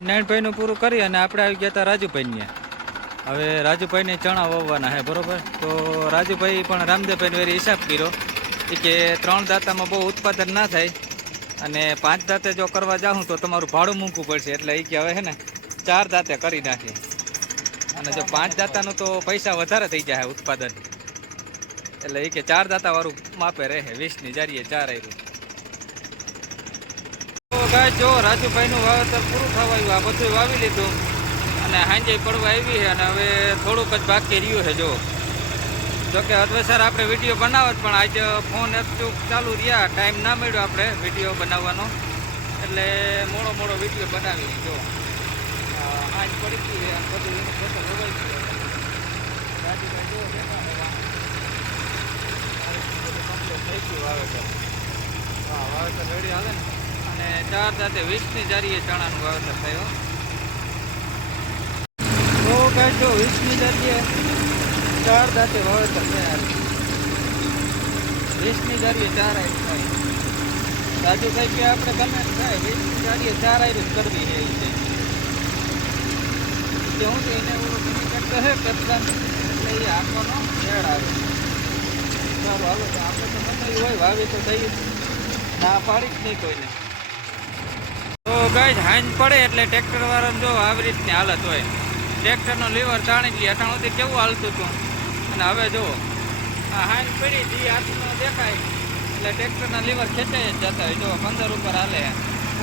નારાયણભાઈનું પૂરું કરી અને આપણે આવી ગયા હતા રાજુભાઈને. હવે રાજુભાઈને ચણા વાવવાના છે, બરોબર. તો રાજુભાઈ પણ રામદેવભાઈને વેરી હિસાબ કર્યો કે 3 દાંતામાં બહુ ઉત્પાદન ના થાય અને 5 દાંતે જો કરવા જાઉં તો તમારું ભાડું મૂકવું પડશે. એટલે એ કે હવે હે ને 4 દાંતે કરી નાખીએ. અને જો 5 દાંતાનું તો પૈસા વધારે થઈ જાય ઉત્પાદન. એટલે એ કે 4 દાંતા વાળું માપે રહે, 20ની જારીએ 4 આવ્યું. ગાય જો રાજુભાઈનું વાવેતર પૂરું થવા આવ્યું, આ બધું વાવી લીધું અને હાંજે પડવા આવી છે અને હવે થોડુંક જ બાકી રહ્યું છે. જોકે અદવેસર આપણે વિડીયો બનાવત પણ આજે ફોન એકચુક ચાલુ રહ્યા, ટાઈમ ના મળ્યો આપણે વિડીયો બનાવવાનો, એટલે મોડો વિડીયો બનાવી. જો હાંજ પડી ગઈ છે અને બધું એનું ફોટો લેવાઈ ગયું. રાજુભાઈ જો કમ્પ્લીટ થઈ ગયું વાવેતર. હા, વાવેતર રેડી હાલે ને. અને 4 દાંતે 20ની જારીએ ચણાનું વાવેતર થયું. તો કહે જો 20ની જારીએ 4 દાંતે વાવેતર થયા. 20ની જારીએ 4 આયરું થાય. રાજુભાઈ કે આપણે ગમે થાય 20ની જારીએ 4 આયરું કરવી છે. એ હું તો એને ઓલું ટ્રેક્ટર છે કેટલા એટલે એ આખોનો મેળ આવે. સારું હાલો, તો આપણે તો બનાવ્યું હોય વાવી તો થઈ ના પાડી જ નહીં કોઈને. તો ગાઈસ હાંજ પડે એટલે ટ્રેક્ટર વાળાને જો આવી રીતની હાલત હોય. ટ્રેક્ટરનો લીવર તાણી લે, અટાણ સુધી કેવું હાલતું હતું અને હવે જો આ હાંજ પડી જી હાથનો દેખાય એટલે ટ્રેક્ટરના લીવર ખેંચાઈ જ જતા હોય. જો 15 ઉપર હાલે,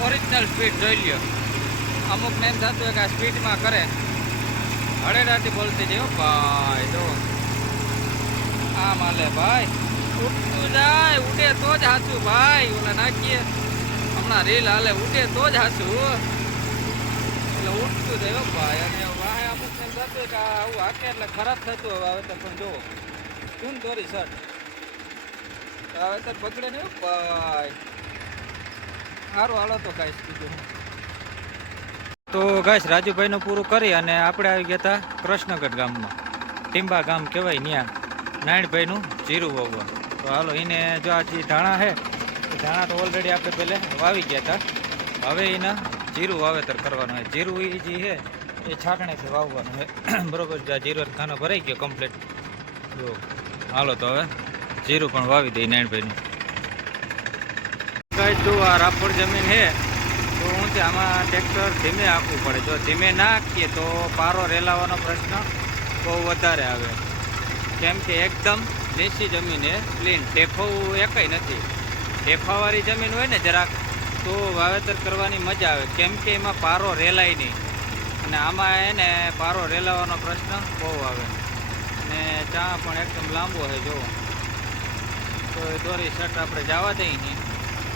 ઓરિજિનલ સ્પીડ જોઈ લ્યો. અમુકને એમ થતું હોય કે આ સ્પીડમાં કરે, અડેડાટી બોલતી જાય ભાઈ. જો આમ હાલે ભાઈ, ઉઠતું જાય, ઉડે તો જ હાચું ભાઈ. ઓલા નાખીએ હમણાં રીલ હાલે, ઉડે તો જ હાચું એટલે ઉઠતું જાય ભાઈ. અને વાહે અમુક ને થતું હોય કે આવું હાકે એટલે ખરાબ થતું હોય વાવેતર. પણ જુઓ શું દોરી શર્ટ વાવેતર બગડે ને ભાઈ. સારું હાલો તો ગાઈસ બીજું. તો ગાઈસ રાજુભાઈનું પૂરું કરી અને આપણે આવી ગયા હતા કૃષ્ણગઢ ગામમાં. ટીંબા ગામ કહેવાય, ત્યાં નારાયણભાઈનું જીરું વાવવા. તો હાલો એને જો આ જે ધાણા છે, ધાણા તો ઓલરેડી આપણે પહેલે વાવી ગયા હતા. હવે એના જીરું વાવેતર કરવાનું હોય. જીરું એ જે છે એ છાંટણીથી વાવવાનું હોય, બરોબર. જ્યાં જીરું ખાનો ભરાઈ ગયો કમ્પ્લીટ. જો હાલો તો હવે જીરું પણ વાવી દઈએ નારાયણભાઈનું. કાંઈ જો આ રાપોડ જમીન છે તો હું છે આમાં ટ્રેક્ટર ધીમે આપવું પડે. જો ધીમે ના આપીએ તો પારો રેલાવાનો પ્રશ્ન બહુ વધારે આવે. કેમ કે એકદમ દેશી જમીન એ ક્લીન, ટેફવું એકઈ નથી. ટેફાવાળી જમીન હોય ને જરાક તો વાવેતર કરવાની મજા આવે, કેમ કે એમાં પારો રેલાય નહીં. અને આમાં એને પારો રેલાવાનો પ્રશ્ન બહુ આવે. અને ચા પણ એકદમ લાંબો છે. જો તો એ દોરી શર્ટ આપણે જવા દઈએ નહીં,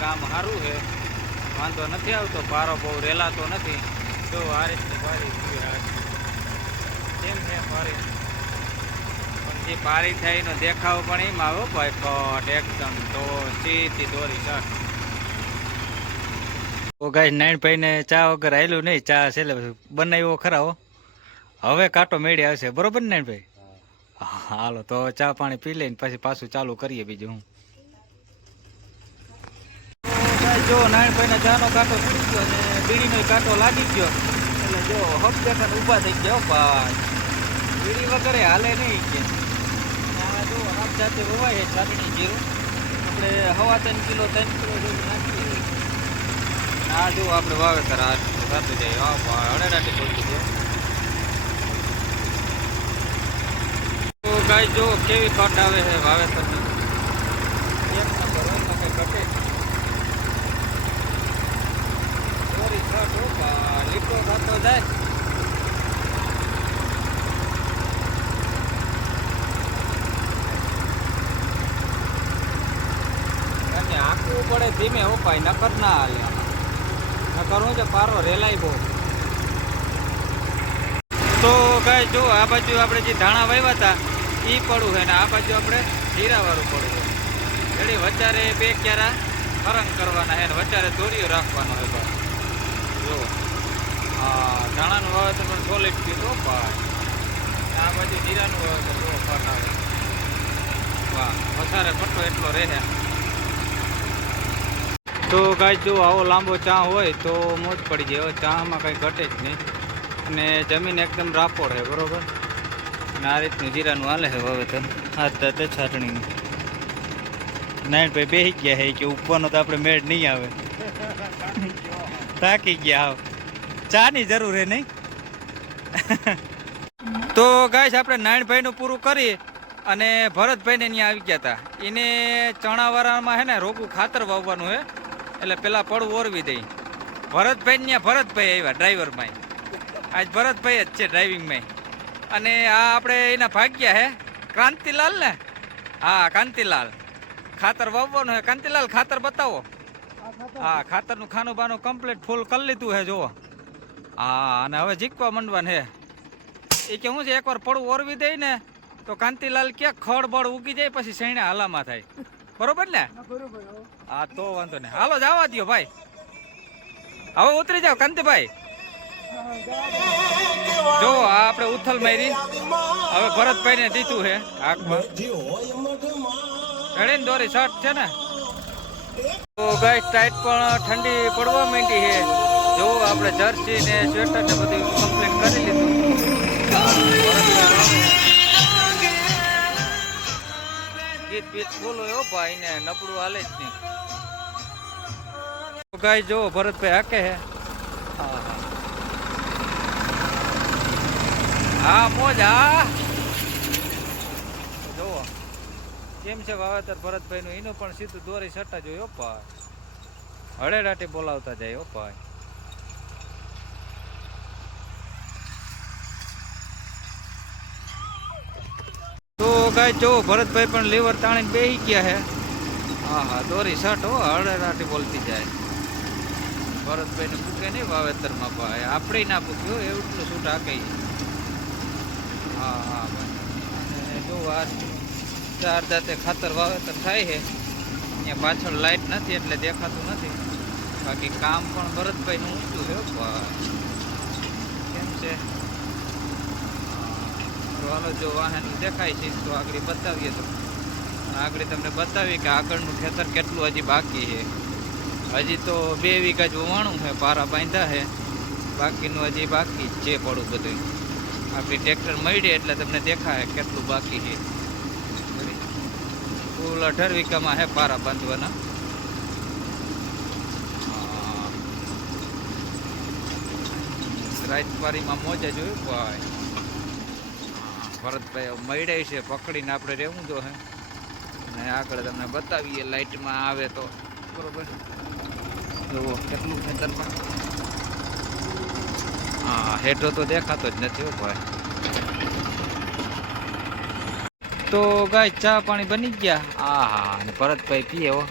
કામ સારું છે, વાંધો નથી આવતો, પારો બહુ રેલાતો નથી. જો આ રીતની પારી કેમ છે પારી, પણ જે પારી થાય એનો દેખાવ પણ એમ આવ્યો ભાઈ કટ એકદમ. તો સીધી દોરી શર્ટ. તો ગાઈસ નારાયણભાઈને ચા વગર આવેલું નહીં. ચા છેલ્લે બનાવ્યો ખરા હો, હવે કાંટો મેળી આવશે, બરોબર ને નારાયણભાઈ? હાલો તો ચા પાણી પી લઈને પછી પાછું ચાલુ કરીએ બીજું. હું જો નારાયણભાઈને ચાનો કાંટો પડી ગયો અને બીડીનો કાંટો લાગી ગયો એટલે જો હબ દેખાને ઊભા થઈ ગયો ભાઈ. બીડી વગરે હાલે નહીં કે. આ જો આપ જાતે વવાય છે છાટણી જીરું. આપણે 3.5 કિલો 3 કિલો જેવું નાખીએ. આ જો આપણે વાવેતર આ થતું જાય. હા ભાઈ અડેડાટી બોલતી છે. તો ગાય જો કેવી કટ આવે છે વાવેતરની, એક નંબર હોય, એમાં કંઈ ઘટે. દોરી શર્ટ હો ભાઈ, લીટો થતો જાય. અને આંકવું પડે ધીમે હો ભાઈ, નકર ના હાલે. નકર હું છે પારો રેલાય બહુ. તો ગાય જો આ બાજુ આપણે જે ધાણા વાવ્યા હતા એ પડું છે ને આ બાજુ આપણે જીરાવાળું પડું છે. એટલે વચારે 2 ક્યારા ખરંગ કરવાના છે ને વચારે દોરીઓ રાખવાનો હોય ભાઈ. જો હા ધાણાનું વાવેતર પણ સોલિડ કીધું ભાઈ. આ બાજુ જીરાનું વાવેતર જો ફટ આવે. વાહ વધારે પટ્ટો એટલો રહે. તો ગાય જો આવો લાંબો ચા હોય તો મોજ પડી જાય. હવે ચામાં કંઈ ઘટે જ નહીં અને જમીન એકદમ રાપોડ છે બરોબર. અને આ રીતનું જીરાનું હાલે છે વાવેતર. હાથ દાંતે છાટણીનું. નારાયણભાઈ બેસી ગયા છે કે ઉપરનો તો આપણે મેળ નહીં આવે. થાકી ગયા આવ. ચાની જરૂર છે નહીં. તો ગાઈસ આપણે નારાયણભાઈનું પૂરું કરી અને ભરતભાઈને અહીંયા આવી ગયા હતા. એને ચણાવાળામાં છે ને રોગું ખાતર વાવવાનું છે એટલે પેલા પડવું ઓરવી દઈ. ભરતભાઈ ત્યાં ભરતભાઈ આવ્યા ડ્રાઈવરમાં. આજ ભરતભાઈ જ છે ડ્રાઇવિંગમાં. અને આ આપણે એના ભાગ્યા હે ક્રાંતિલાલ ને. હા કાંતિલાલ. ખાતર વાવવાનું છે. કાંતિલાલ ખાતર બતાવો. હા ખાતરનું ખાનું બાનું કમ્પ્લીટ ફૂલ કરી લીધું છે જુઓ. હા અને હવે જીકવા માંડવાનું છે. એ કે શું છે એકવાર પડવું ઓરવી દઈ ને તો કાંતિલાલ ક્યાંક ખડ બળ ઉગી જાય પછી સૈણા હાલામાં થાય. બરોબર ને? હા તો વાંધો નહીં. હાલો જવા દો ભાઈ. હવે ઉતરી જાઓ કાંતિભાઈ. જો આ આપણે ઉથલ મારી હવે ભરતભાઈ ને દીધું છે આંખમાં. ઘણી દોરી શર્ટ છે ને. તો ગાય ટાઈટ પણ ઠંડી પડવા માંડી છે. જો આપણે જર્સી ને સ્વેટર ને બધું કમ્પ્લીટ કરી લીધું. ગીત બીત બોલો એવો ભાઈ ને નબળું હાલે જ નહીં. ગાય જો ભરતભાઈ હાકે હે. હા મોજ. હા જોવો કેમ છે વાવેતર ભરતભાઈ નું. એનું પણ સીધું દોરી સટ્ટા જોયો ભાઈ. હળેડાટી બોલાવતા જાય ભાઈ. તો ગાય જો ભરતભાઈ પણ લીવર તાણીને બેસી ગયા છે. હા હા દોરી શર્ટ હો હળેડાટી બોલતી જાય. ભરતભાઈ ને પૂકે નહીં વાવેતરમાં ભાઈ. આપણે ના પૂક્યું એટલું છૂટ હાકે. હા હા અને જો આ ચાર દાંતે ખાતર વાવેતર થાય છે. અહીંયા પાછળ લાઇટ નથી એટલે દેખાતું નથી. બાકી કામ પણ ભરતભાઈનું ઊંચું છે ભાઈ. કેમ છે હાલો જો વાહન દેખાય છે તો આગળ બતાવીએ. તો આગળ તમને બતાવીએ કે આગળનું ખેતર કેટલું હજી બાકી છે. હજી તો 2 વીઘા જ વાણું છે. પારા બાંધ્યા છે. બાકીનું હજી બાકી જ છે પડું બધું. આપણી ટ્રેક્ટર મળી એટલે તમને દેખાય કેટલું બાકી છે. કુલ 18 વીઘામાં છે પારા બાંધવાના. રાતવારીમાં મોજા જોયું ભાઈ. ભરતભાઈ મળ્યા છે પકડીને આપણે રહેવું તો હે. અને આગળ તમને બતાવીએ લાઇટમાં આવે તો બરોબર. જુઓ કેટલું ખેતરમાં. હા હેઠો તો દેખાતો જ નથી હો ભાઈ. તો ગાય ચા પાણી બની ગયા. હા હા અને ભરતભાઈ પીએ હો.